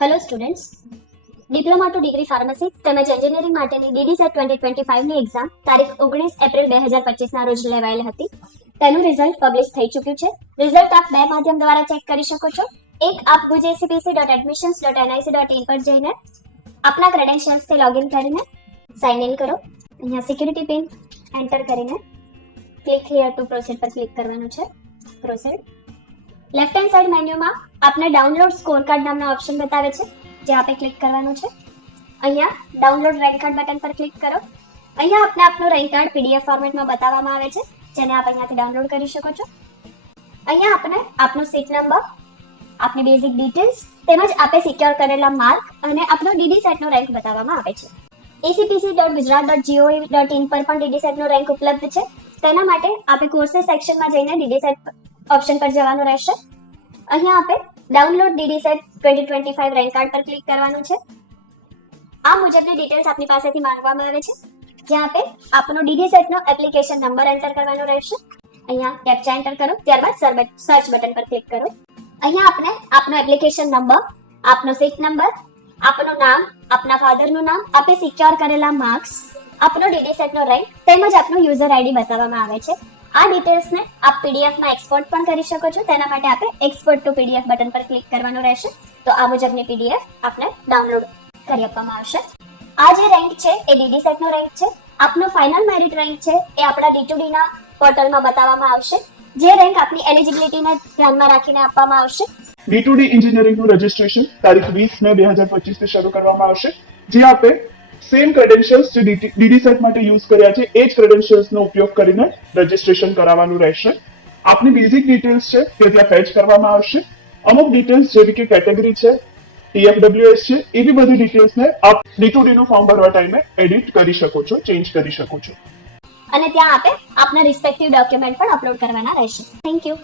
Hello students, diploma two degree pharmacy તેમજ engineering માટેની DDSET 2025 ની એક્ઝામ તારીખ 19 એપ્રિલ 2025 ના રોજ લેવાયેલ હતી. તેનું રિઝલ્ટ પબ્લિશ થઈ ચૂક્યું છે. રિઝલ્ટ આપ બે માધ્યમ દ્વારા ચેક કરી શકો છો. એક, આપ bujacpc.admissions.nic.in પર જઈને આપના ક્રેડેન્શિયલ્સથી લોગિન કરીને સાઇન ઇન કરો. અહીંયા સિક્યુરિટી પિન એન્ટર કરીને ક્લિક હિયર ટુ પ્રોસીડ પર ક્લિક કરવાનું છે. પ્રોસીડ. લેફ્ટ હેન્ડ સાઇડ મેન્યુમાં આપને ડાઉનલોડ સ્કોર કાર્ડ નામનો ઓપ્શન બતાવે છે, જે આપે ક્લિક કરવાનું છે. અહીંયા ડાઉનલોડ રેન્ક કાર્ડ બટન પર ક્લિક કરો. અહીંયા આપને આપનું રેન્ક કાર્ડ PDF ફોર્મેટમાં બતાવવામાં આવે છે, જેને આપ અહીંયાથી ડાઉનલોડ કરી શકો છો. અહીંયા આપને આપનો સીટ નંબર, આપની બેઝિક ડિટેલ્સ તેમજ આપે સિક્યોર કરેલા માર્ક અને આપનો DDSET નો રેન્ક બતાવવામાં આવે છે. acpc.gujarat.gov.in પર પણ DDSET નો રેન્ક ઉપલબ્ધ છે. તેના માટે આપે કોર્सेस સેક્શનમાં જઈને DDSET ઓપ્શન પર જવાનું રહેશે. અહીંયા આપે ડાઉનલોડ DDSET 2025 રેન્ક કાર્ડ પર ક્લિક કરવાનું છે. આ મુજબની ડિટેલ્સ આપની પાસેથી માંગવામાં આવે છે, જ્યાં આપે આપનો DDSET નો એપ્લિકેશન નંબર એન્ટર કરવાનો રહેશે. અહીંયા કેપ્ચા એન્ટર કરો, ત્યારબાદ સર્ચ બટન પર ક્લિક કરો. અહીંયા આપને આપનો એપ્લિકેશન નંબર, આપનો સીટ નંબર, આપનું નામ, આપના ફાધરનું નામ, આપે સિક્યોર કરેલા માર્ક્સ, આપનો DDSET નો રેન્ક તેમજ આપનો યુઝર ID બતાવવામાં આવે છે. આ ડિટેલ્સને આપ PDF માં એક્સપોર્ટ પણ કરી શકો છો. તેના માટે આપે એક્સપોર્ટ ટુ PDF બટન પર ક્લિક કરવાનું રહેશે. તો આ મુજબની PDF આપને ડાઉનલોડ કરી આપવામાં આવશે. આ જે રેન્ક છે એ DDSET નો રેન્ક છે. આપનો ફાઇનલ મેરિટ રેન્ક છે એ આપણા D2D ના પોર્ટલમાં બતાવવામાં આવશે, જે રેન્ક આપની એલિજિબિલિટીને ધ્યાનમાં રાખીને આપવામાં આવશે. D2D એન્જિનિયરિંગનું રજિસ્ટ્રેશન તારીખ 20 મે 2025 થી શરૂ કરવામાં આવશે, જે આપે સેમ ક્રેડેન્શિયલ્સ જે DDSET માટે યુઝ કર્યા છે એ જ ક્રેડેન્શિયલ્સનો ઉપયોગ કરીને રજિસ્ટ્રેશન કરાવવાનું રહેશે. આપની બેઝિક ડિટેલ્સ છે તે ત્યાં ફેચ કરવામાં આવશે. અમુક ડિટેલ્સ જેવી કે કેટેગરી છે, TFWS છે, એવી બધી ડિટેલ્સને આપ D2D નું ફોર્મ ભરવા ટાઈમે એડિટ કરી શકો છો, ચેન્જ કરી શકો છો. અને ત્યાં આપે આપના રિસ્પેક્ટિવ ડોક્યુમેન્ટ પણ અપલોડ કરવાના રહેશે. Thank you.